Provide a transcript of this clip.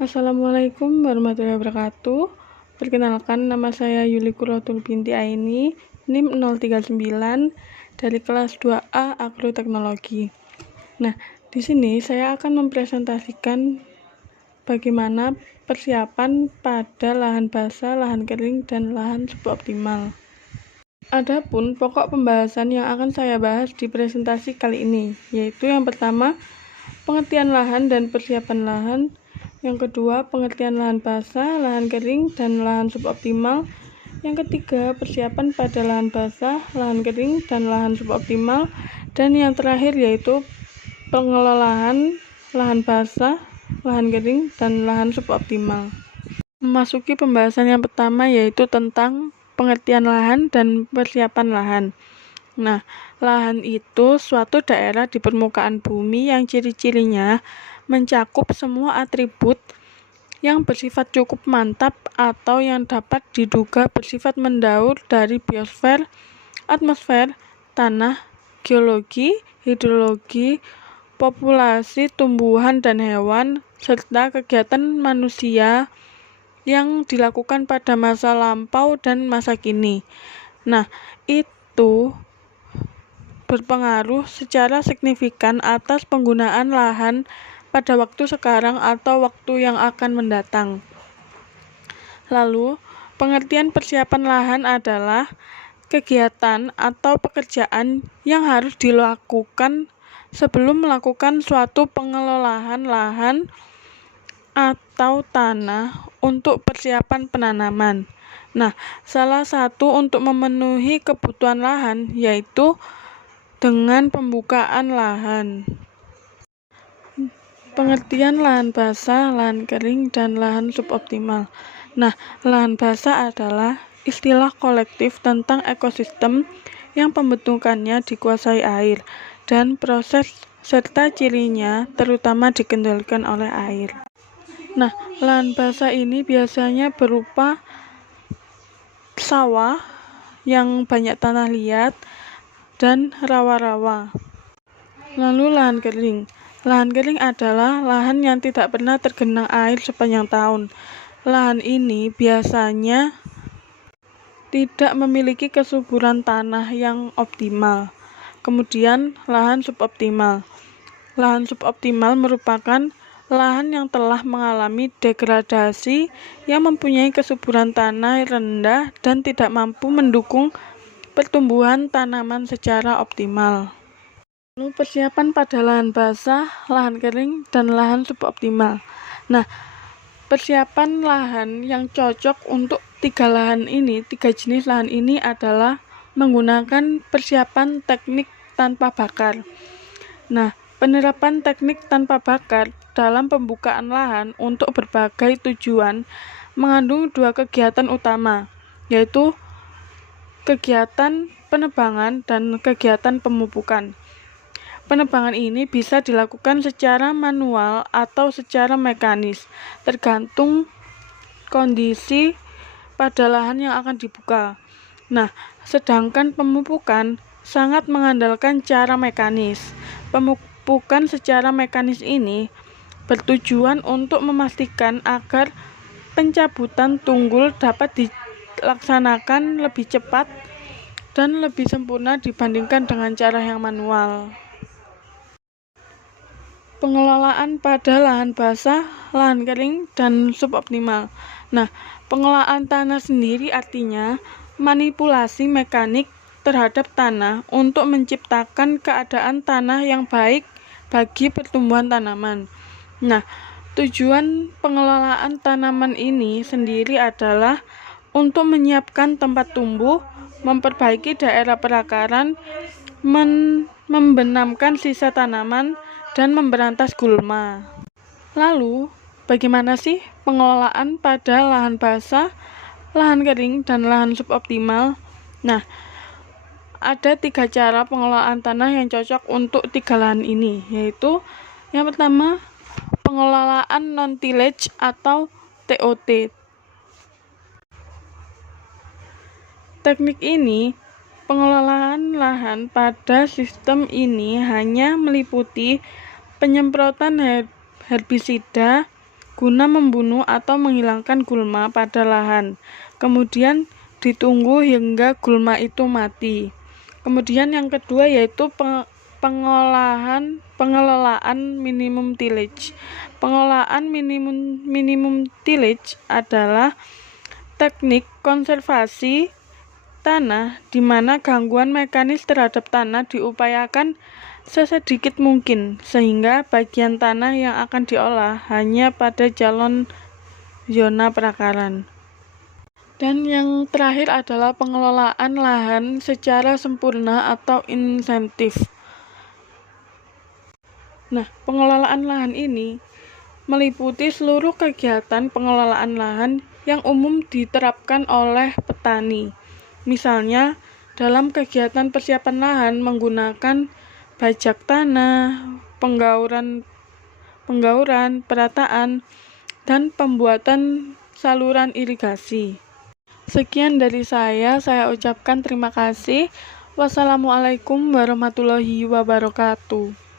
Assalamualaikum warahmatullahi wabarakatuh. Perkenalkan, nama saya Yuli Qurratul binti Aini, NIM 039 dari kelas 2A Agroteknologi. Nah, di sini saya akan mempresentasikan bagaimana persiapan pada lahan basah, lahan kering, dan lahan suboptimal. Adapun pokok pembahasan yang akan saya bahas di presentasi kali ini, yaitu yang pertama, pengertian lahan dan persiapan lahan. Yang kedua, pengertian lahan basah, lahan kering, dan lahan suboptimal. Yang ketiga, persiapan pada lahan basah, lahan kering, dan lahan suboptimal. Dan yang terakhir yaitu pengelolaan lahan basah, lahan kering, dan lahan suboptimal. Memasuki pembahasan yang pertama yaitu tentang pengertian lahan dan persiapan lahan. Nah, lahan itu suatu daerah di permukaan bumi yang ciri-cirinya mencakup semua atribut yang bersifat cukup mantap atau yang dapat diduga bersifat mendaur dari biosfer, atmosfer, tanah, geologi, hidrologi, populasi tumbuhan dan hewan, serta kegiatan manusia yang dilakukan pada masa lampau dan masa kini. Nah, itu berpengaruh secara signifikan atas penggunaan lahan pada waktu sekarang atau waktu yang akan mendatang. Lalu, pengertian persiapan lahan adalah kegiatan atau pekerjaan yang harus dilakukan sebelum melakukan suatu pengelolaan lahan atau tanah untuk persiapan penanaman. Nah, salah satu untuk memenuhi kebutuhan lahan yaitu dengan pembukaan lahan. Pengertian lahan basah, lahan kering, dan lahan suboptimal. Nah, lahan basah adalah istilah kolektif tentang ekosistem yang pembentukannya dikuasai air dan proses serta cirinya terutama dikendalikan oleh air. Nah, lahan basah ini biasanya berupa sawah yang banyak tanah liat dan rawa-rawa. Lalu lahan kering. Lahan kering adalah lahan yang tidak pernah tergenang air sepanjang tahun. Lahan ini biasanya tidak memiliki kesuburan tanah yang optimal. Kemudian lahan suboptimal. Lahan suboptimal merupakan lahan yang telah mengalami degradasi yang mempunyai kesuburan tanah rendah dan tidak mampu mendukung pertumbuhan tanaman secara optimal. Lalu persiapan pada lahan basah, lahan kering, dan lahan suboptimal. Nah, persiapan lahan yang cocok untuk tiga jenis lahan ini adalah menggunakan persiapan teknik tanpa bakar. Nah, penerapan teknik tanpa bakar dalam pembukaan lahan untuk berbagai tujuan mengandung dua kegiatan utama, yaitu kegiatan penebangan dan kegiatan pemupukan. Penebangan ini bisa dilakukan secara manual atau secara mekanis, tergantung kondisi pada lahan yang akan dibuka. Nah, sedangkan pemupukan sangat mengandalkan cara mekanis. Pemupukan secara mekanis ini bertujuan untuk memastikan agar pencabutan tunggul dapat dilaksanakan lebih cepat dan lebih sempurna dibandingkan dengan cara yang manual. Pengelolaan pada lahan basah, lahan kering, dan suboptimal. Nah, pengelolaan tanah sendiri artinya manipulasi mekanik terhadap tanah untuk menciptakan keadaan tanah yang baik bagi pertumbuhan tanaman. Nah, tujuan pengelolaan tanaman ini sendiri adalah untuk menyiapkan tempat tumbuh, memperbaiki daerah perakaran, membenamkan sisa tanaman, dan memberantas gulma. Lalu, bagaimana sih pengelolaan pada lahan basah, lahan kering, dan lahan suboptimal? Nah, ada 3 cara pengelolaan tanah yang cocok untuk 3 lahan ini, yaitu yang pertama, pengelolaan non-tillage atau TOT. Teknik ini, pengelolaan lahan pada sistem ini hanya meliputi penyemprotan herbisida, guna membunuh atau menghilangkan gulma pada lahan. Kemudian ditunggu hingga gulma itu mati. Kemudian yang kedua yaitu pengelolaan minimum tillage. Pengelolaan minimum tillage adalah teknik konservasi tanah di mana gangguan mekanis terhadap tanah diupayakan sesedikit mungkin, sehingga bagian tanah yang akan diolah hanya pada calon zona perakaran. Dan yang terakhir adalah pengelolaan lahan secara sempurna atau insentif. Nah, pengelolaan lahan ini meliputi seluruh kegiatan pengelolaan lahan yang umum diterapkan oleh petani. Misalnya, dalam kegiatan persiapan lahan menggunakan bajak tanah, penggauran, perataan, dan pembuatan saluran irigasi. Sekian dari saya ucapkan terima kasih. Wassalamualaikum warahmatullahi wabarakatuh.